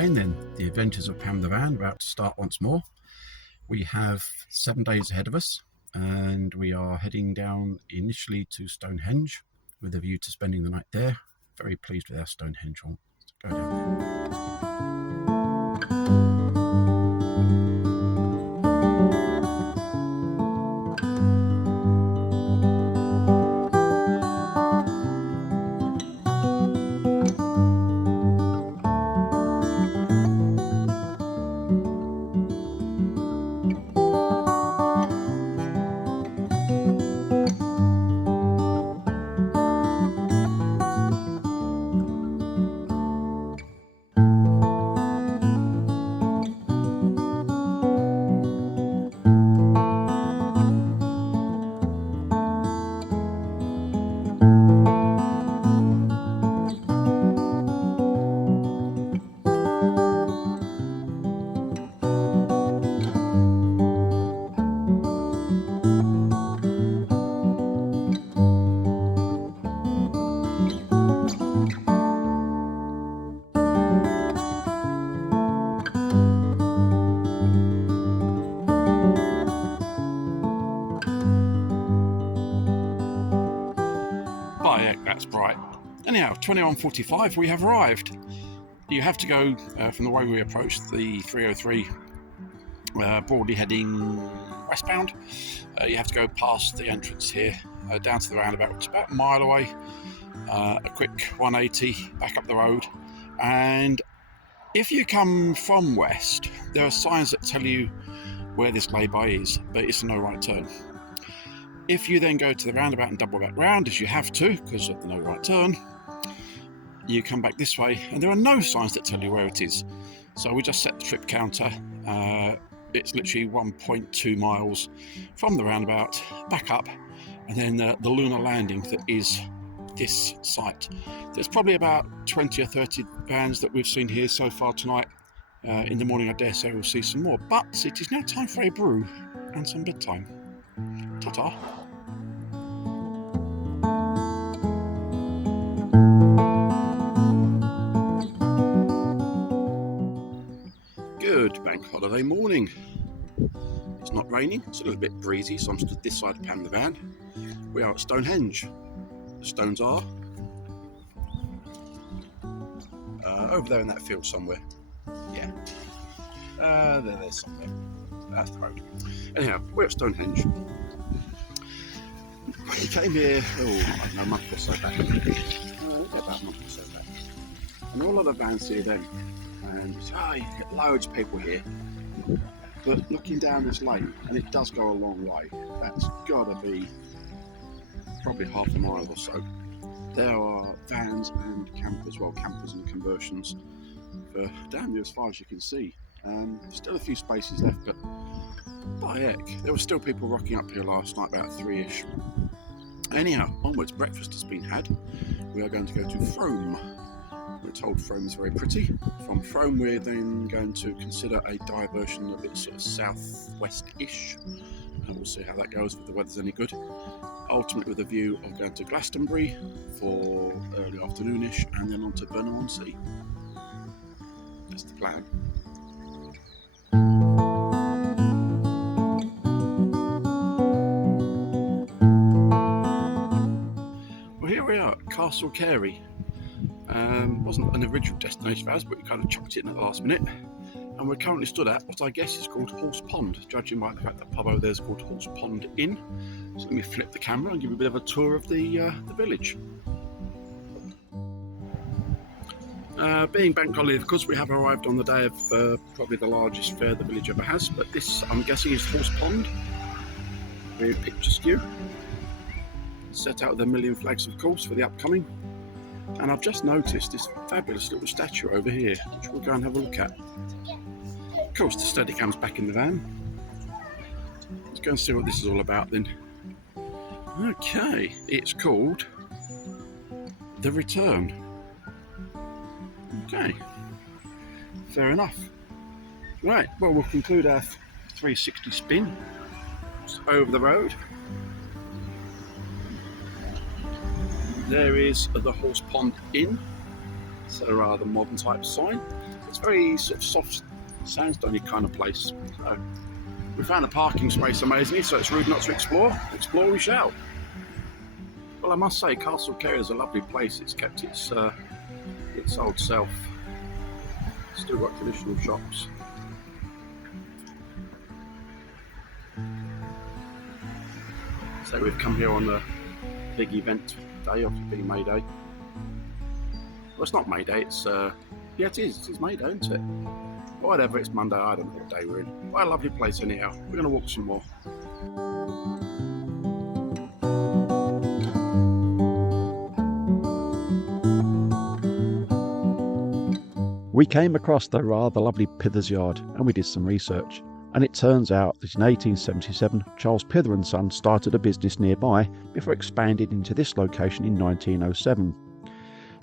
again then. The adventures of Pam the Van about to start once more. We have 7 days ahead of us and we are heading down initially to Stonehenge with a view to spending the night there. Very pleased with our Stonehenge one. Let's go down there. That's bright. Anyhow, 21:45, we have arrived. You have to go from the way we approached the 303, broadly heading westbound. You have to go past the entrance here, down to the roundabout, which is about a mile away. A quick 180 back up the road. And if you come from west, there are signs that tell you where this lay-by is, but it's a no right turn. If you then go to the roundabout and double back round, as you have to because of the no right turn, you come back this way and there are no signs that tell you where it is. So we just set the trip counter. It's literally 1.2 miles from the roundabout back up, and then the lunar landing that is this site. There's probably about 20 or 30 vans that we've seen here so far tonight. In the morning I dare say we'll see some more, but it is now time for a brew and some bedtime. Ta-ta. Good bank holiday morning. It's not raining, it's a little bit breezy, so I'm stood this side of Pam the Van. We are at Stonehenge. The stones are over there in that field somewhere. Yeah. There somewhere. That's the road. Anyhow, we're at Stonehenge. We came here, I don't know, a month or so back. About a month or so back. And all of the vans here then. And you get loads of people here. But looking down this lane, and it does go a long way, that's got to be probably half a mile or so. There are vans and campers, well, campers and conversions for down near as far as you can see. Still a few spaces left, but by heck, there were still people rocking up here last night about 3ish. Anyhow, onwards, breakfast has been had. We are going to go to Frome. We're told Frome is very pretty. From Frome, we're then going to consider a diversion a bit sort of southwest-ish. And we'll see how that goes, if the weather's any good. Ultimately, with a view of going to Glastonbury for early afternoonish, and then on to Burnham-on-Sea. That's the plan. Well, here we are at Castle Carey. Wasn't an original destination for us, but we kind of chucked it in at the last minute. And we're currently stood at what I guess is called Horse Pond, judging by the fact that the pub over there is called Horse Pond Inn. So let me flip the camera and give you a bit of a tour of the village. Being bank holiday, of course, we have arrived on the day of probably the largest fair the village ever has, but this, I'm guessing, is Horse Pond. Very picturesque. Set out with a million flags, of course, for the upcoming. And I've just noticed this fabulous little statue over here, which we'll go and have a look at. Of course, the Steadicam's back in the van. Let's go and see what this is all about then. Okay, it's called The Return. Okay, fair enough. Right, well, we'll conclude our 360 spin over the road. There is the Horse Pond Inn. It's a rather modern type sign. It's very sort of soft, sandstone kind of place. So we found a parking space amazingly, so it's rude not to explore. Explore we shall. Well, I must say, Castle Kerry is a lovely place. It's kept its old self. Still got traditional shops. So we've come here on the big event day, obviously being May Day. Well, it's not May Day, it's yeah, it is May Day, isn't it? Whatever, it's Monday, I don't know what day we're in. What a lovely place anyhow. We're going to walk some more. We came across the rather lovely Pither's Yard and we did some research, and it turns out that in 1877 Charles Pither and Son started a business nearby before expanding into this location in 1907.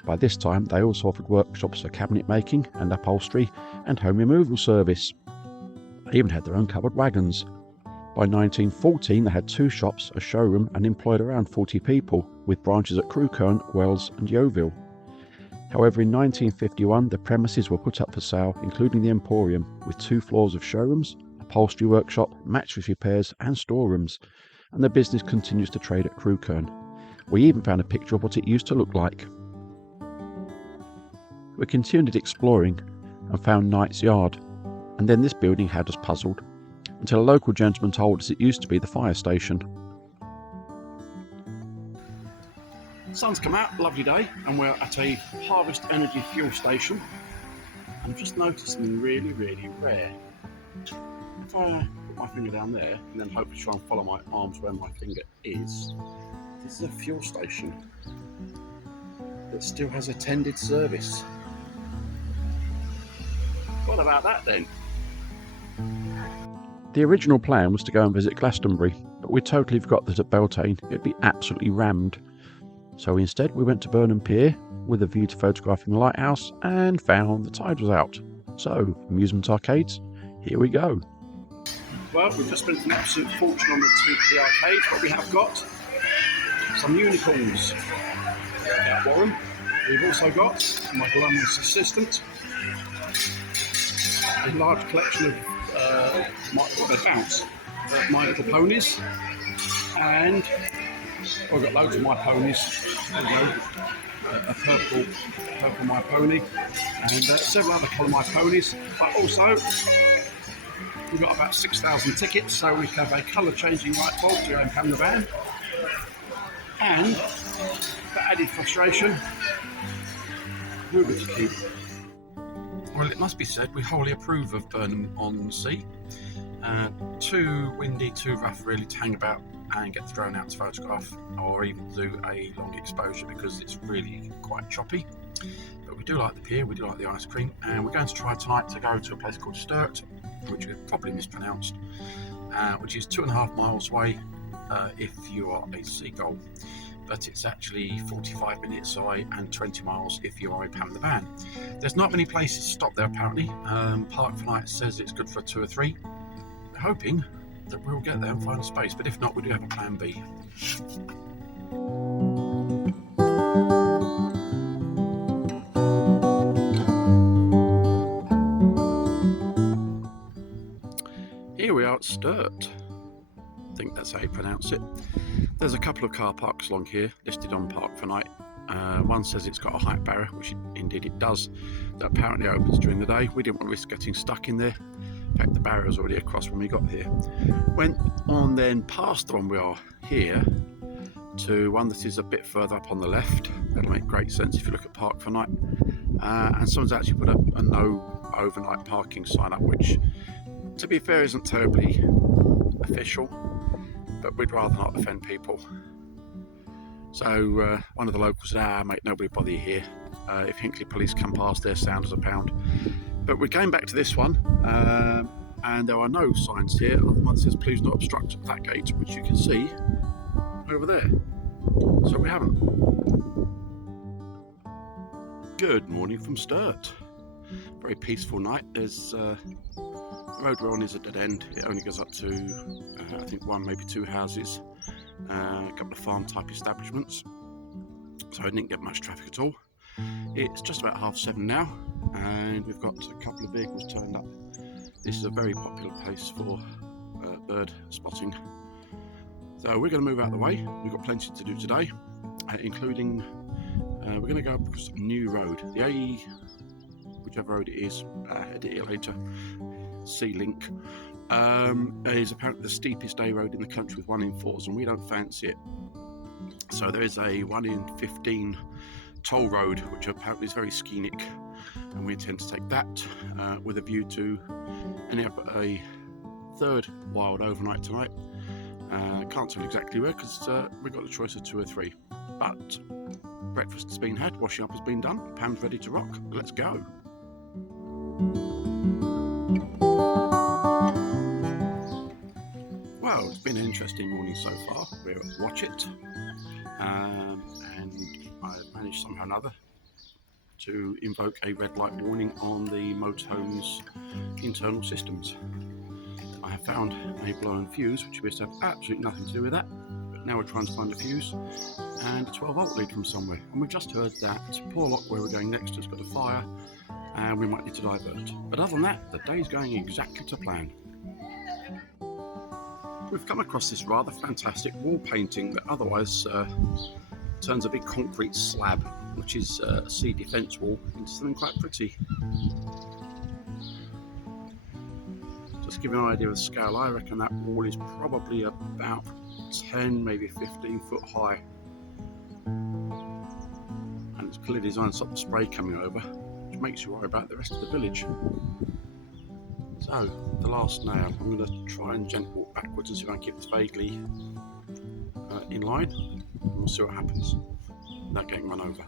By this time they also offered workshops for cabinet making and upholstery and home removal service. They even had their own covered wagons. By 1914 they had 2 shops, a showroom, and employed around 40 people, with branches at Crewkerne, Wells and Yeovil. However, in 1951 the premises were put up for sale, including the Emporium, with 2 floors of showrooms, upholstery workshop, mattress repairs and storerooms, and the business continues to trade at Crewkerne. We even found a picture of what it used to look like. We continued exploring and found Knight's Yard, and then this building had us puzzled, until a local gentleman told us it used to be the fire station. Sun's come out, lovely day, and we're at a Harvest Energy fuel station. I'm just noticing really, really rare. If I put my finger down there and then hopefully try and follow my arms where my finger is, this is a fuel station that still has attended service. What about that then? The original plan was to go and visit Glastonbury, but we totally forgot that at Beltane it would be absolutely rammed. So instead we went to Burnham Pier with a view to photographing the lighthouse and found the tide was out. So, amusement arcades, here we go. Well, we've just spent an absolute fortune on the 2p arcades, but we have got some unicorns at Warren. We've also got, my glamorous assistant, a large collection of My Little Ponies, and I've got loads of My Ponies. There we go. A purple My Pony, and several other colour My Ponies, but also we've got about 6,000 tickets, so we can have a colour changing light bulb to go and pan the van, and for added frustration, Rubik's Cube. Well, it must be said we wholly approve of Burnham on Sea. Too windy, too rough really to hang about and get the drone out to photograph, or even do a long exposure, because it's really quite choppy. But we do like the pier, we do like the ice cream, and we're going to try tonight to go to a place called Sturt, which we've probably mispronounced, which is 2.5 miles away if you are a seagull, but it's actually 45 minutes away and 20 miles if you are a pan the van. There's not many places to stop there apparently. Park for Night says it's good for 2 or 3. We're hoping that we'll get there and find a space, but if not, we do have a plan B. Here we are at Sturt. I think that's how you pronounce it. There's a couple of car parks along here listed on Park for Night. One says it's got a height barrier, which indeed it does. That apparently opens during the day. We didn't want to risk getting stuck in there. In fact, the barrier was already across when we got here. Went on then past the one we are here to one that is a bit further up on the left. That'll make great sense if you look at Park for Night. And someone's actually put up a no overnight parking sign up, which, to be fair, isn't terribly official, but we'd rather not offend people. So one of the locals said, mate, nobody bother you here. If Hinckley police come past, their sound is £1. But we came back to this one, and there are no signs here. One says, please not obstruct that gate, which you can see over there. So we haven't. Good morning from Sturt. Very peaceful night. There's the road we're on is a dead end. It only goes up to I think 1, maybe 2 houses, a couple of farm type establishments, so I didn't get much traffic at all. It's just about 7:30 now, and we've got a couple of vehicles turned up. This is a very popular place for bird spotting. So we're going to move out of the way. We've got plenty to do today, including we're going to go up a new road. The whichever road it is, edit it later, C-Link, is apparently the steepest day road in the country with 1 in 4s, and we don't fancy it. So there is a 1 in 15 toll road, which apparently is very scenic, and we intend to take that with a view to ending up at a third wild overnight tonight. Can't tell exactly where because we've got a choice of 2 or 3. But breakfast has been had, washing up has been done, Pam's ready to rock. Let's go. Well, it's been an interesting morning so far. We're at Watch It, and I've managed somehow or another to invoke a red light warning on the motorhome's internal systems. I have found a blown fuse, which appears to have absolutely nothing to do with that, but now we're trying to find a fuse and a 12-volt lead from somewhere, and we've just heard that Porlock, where we're going next, has got a fire and we might need to divert. But other than that, the day's going exactly to plan. We've come across this rather fantastic wall painting that otherwise turns a big concrete slab, which is a sea defence wall, into something quite pretty. Just to give you an idea of the scale, I reckon that wall is probably about 10, maybe 15 foot high. And it's clearly designed to stop the spray coming over, which makes you worry about the rest of the village. So, the last nail, I'm going to try and gently walk backwards and see if I can keep this vaguely in line, and we'll see what happens without getting run over.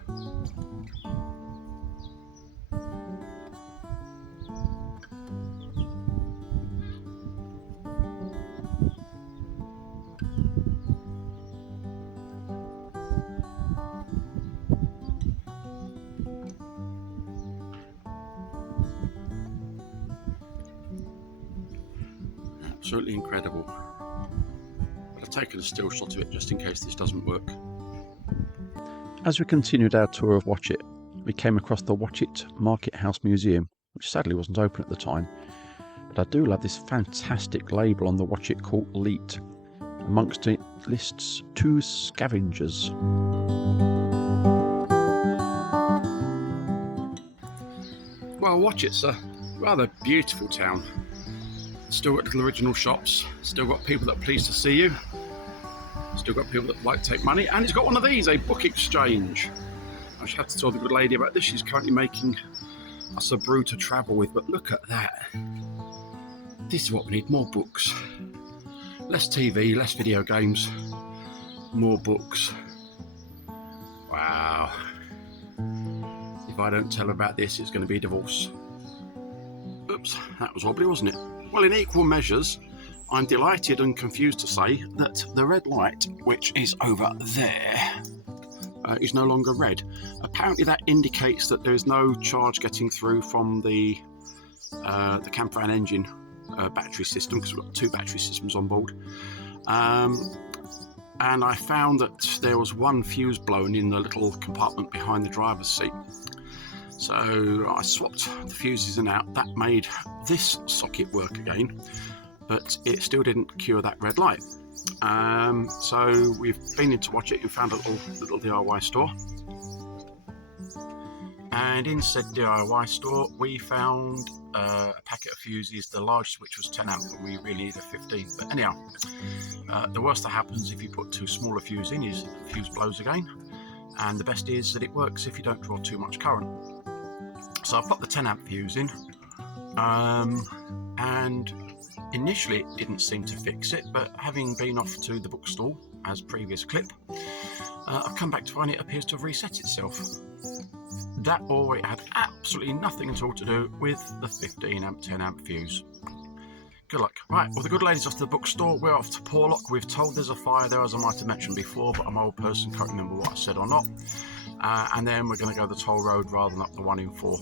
Absolutely incredible. But I've taken a still shot of it just in case this doesn't work. As we continued our tour of Watch It, we came across the Watch It Market House Museum, which sadly wasn't open at the time. But I do love this fantastic label on the Watch It called Leet. Amongst it lists 2 scavengers. Well, Watch It's a rather beautiful town. Still got little original shops, still got people that are pleased to see you, still got people that like to take money, and it's got one of these, a book exchange. I should have to tell the good lady about this. She's currently making us a brew to travel with, but look at that. This is what we need, more books. Less TV, less video games, more books. Wow. If I don't tell her about this, it's going to be a divorce. Oops, that was wobbly, wasn't it? Well, in equal measures, I'm delighted and confused to say that the red light, which is over there, is no longer red. Apparently that indicates that there is no charge getting through from the campervan engine battery system, because we've got 2 battery systems on board. And I found that there was 1 fuse blown in the little compartment behind the driver's seat. So I swapped the fuses in and out. That made this socket work again, but it still didn't cure that red light. So we've been in to Watch It and found a little DIY store. And in said DIY store, we found a packet of fuses, the largest, which was 10 amp, and we really need a 15. But anyhow, the worst that happens if you put 2 smaller fuses in is the fuse blows again. And the best is that it works if you don't draw too much current. So I've put the 10 amp fuse in, and initially it didn't seem to fix it, but having been off to the bookstall as previous clip, I've come back to find it appears to have reset itself. That or it had absolutely nothing at all to do with the 15 amp 10 amp fuse. Good luck. Right, well, the good lady's off to the bookstore. We're off to Porlock. We've told there's a fire there, as I might have mentioned before, but I'm an old person, can't remember what I said or not. And then we're going to go the toll road rather than up the 1 in 4.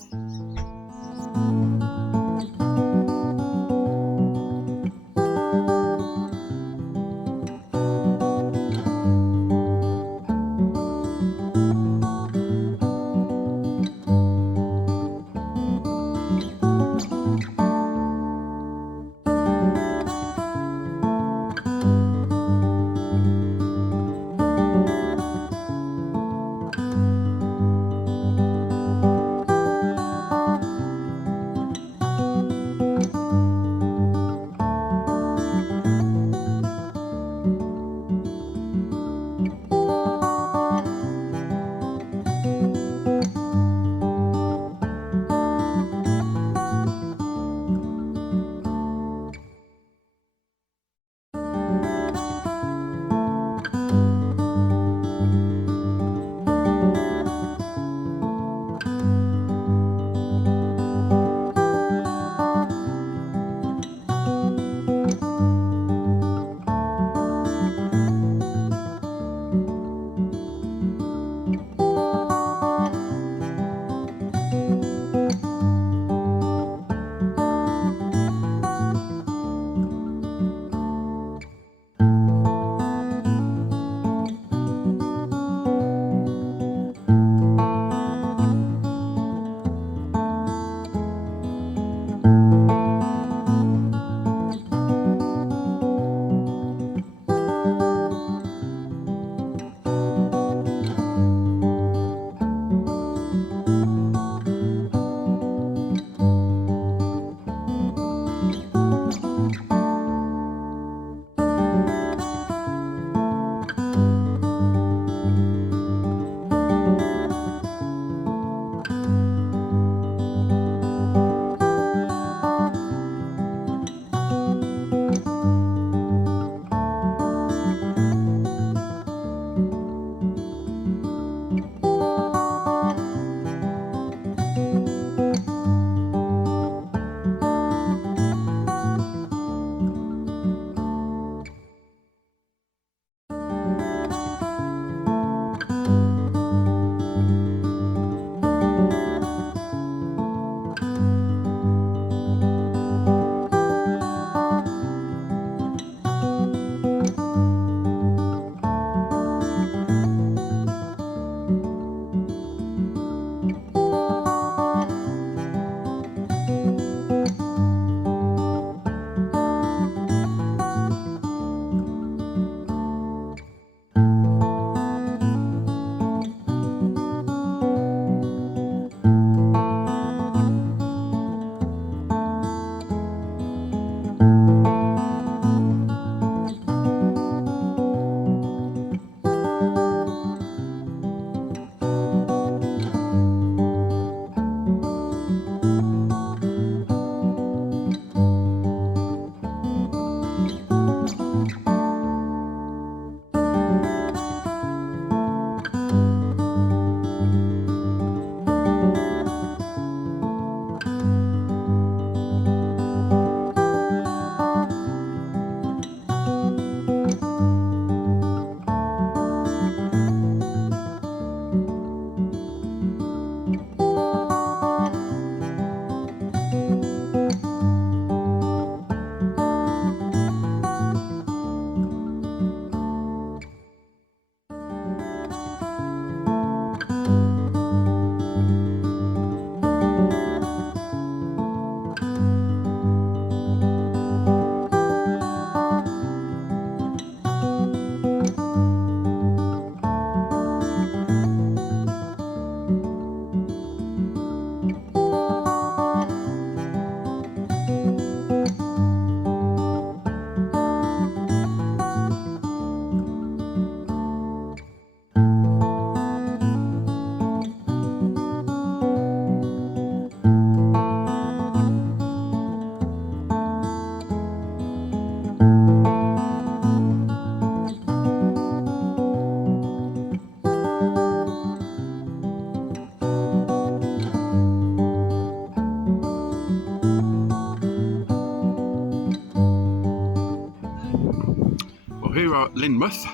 Well, here we are at Lynmouth,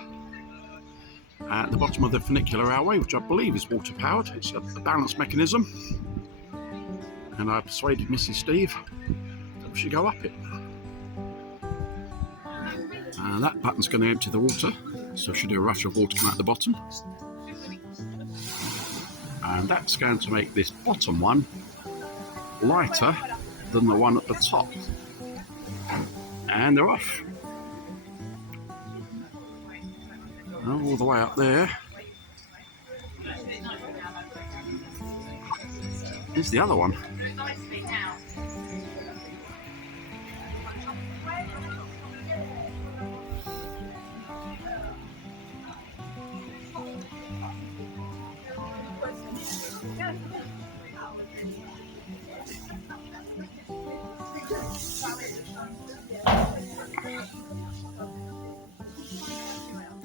at the bottom of the funicular railway, which I believe is water powered. It's a balance mechanism, and I persuaded Mrs. Steve that we should go up it. And that button's going to empty the water, so it should do a rush of water come out the bottom. And that's going to make this bottom one lighter than the one at the top. And they're off. All the way up there is the other one.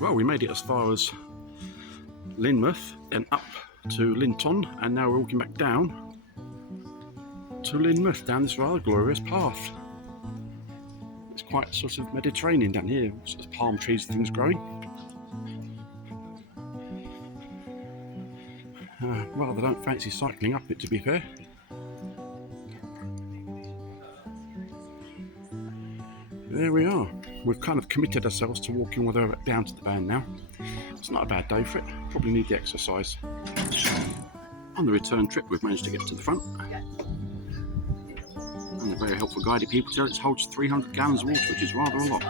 Well, we made it as far as Lynmouth and up to Linton, and now we're walking back down to Lynmouth, down this rather glorious path. It's quite sort of Mediterranean down here, sort of palm trees and things growing. Rather don't fancy cycling up it, to be fair. There we are. We've kind of committed ourselves to walking all the way down to the band now. It's not a bad day for it. Probably need the exercise. On the return trip, we've managed to get to the front. And the very helpful guided people tell it holds 300 gallons of water, which is rather a lot.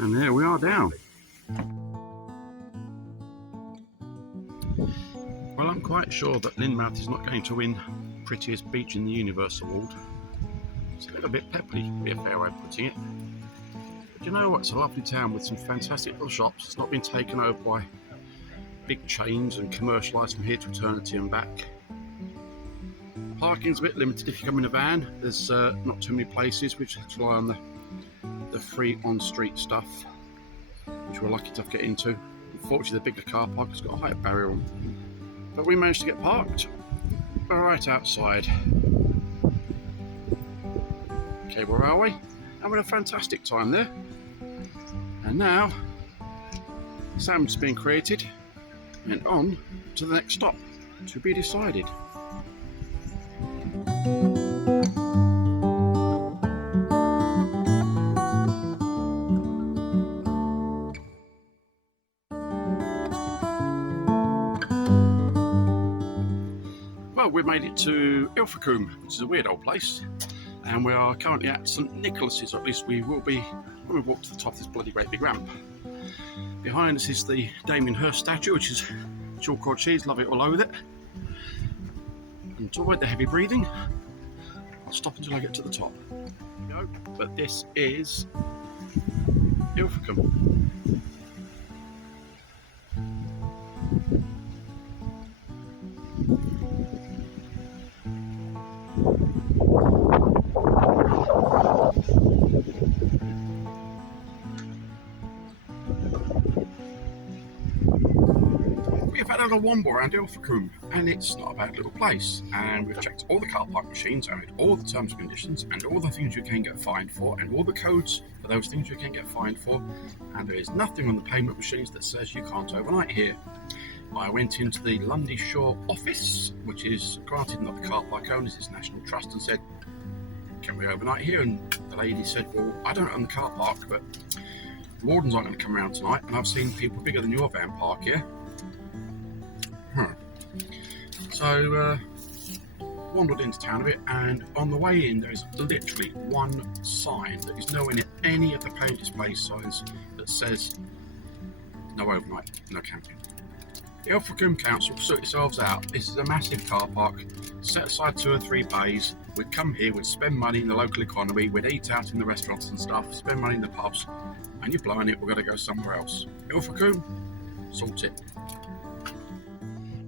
And there we are down. Well, I'm quite sure that Lynmouth is not going to win prettiest beach in the universe award. It's a little bit peppy, would be a fair way of putting it. But you know what? It's a lovely town with some fantastic little shops. It's not been taken over by big chains and commercialised from here to eternity and back. Parking's a bit limited if you come in a van. There's not too many places, which have to rely on the free on-street stuff, which we're lucky to get into. Unfortunately, the bigger car park has got a height barrier on, but we managed to get parked right outside Cable Railway, and we had a fantastic time there. And now sandwich is being created and on to the next stop to be decided. Well, we've made it to Ilfracombe, which is a weird old place, and we are currently at St Nicholas's, or at least we will be when we walk to the top of this bloody great big ramp. Behind us is the Damien Hirst statue, which is chalk or cheese, love it all over it. And to avoid the heavy breathing, I'll stop until I get to the top. There we go. But this is Ilfracombe. We've had a little wander around Ilfracombe, and it's not a bad little place. And we've checked all the car park machines, and all the terms and conditions, and all the things you can get fined for, and all the codes for those things you can get fined for. And there is nothing on the payment machines that says you can't overnight here. I went into the Lundy Shore office, which is granted not the car park owners, it's National Trust, and said, "Can we overnight here?" And the lady said, "Well, I don't own the car park, but the wardens aren't going to come around tonight, and I've seen people bigger than your van park here." So wandered into town a bit, and on the way in there is literally one sign that is nowhere near any of the pay display signs that says no overnight, no camping. The Ilfracombe Council, sort yourselves out. This is a massive car park, set aside 2 or 3 bays. We'd come here, we'd spend money in the local economy, we'd eat out in the restaurants and stuff, spend money in the pubs, and you're blowing it, we've got to go somewhere else. Ilfracombe, sort it.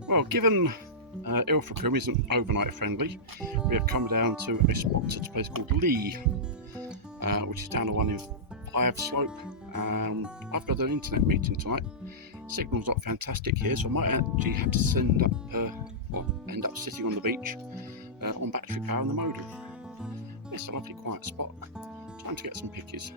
Well, given Ilfracombe isn't overnight friendly, we have come down to a spot at a place called Lee, which is down the one in Five Slope. I've got an internet meeting tonight. Signal's not fantastic here, so I might actually have to end up sitting on the beach on battery power on the modem. It's a lovely quiet spot. Time to get some pictures.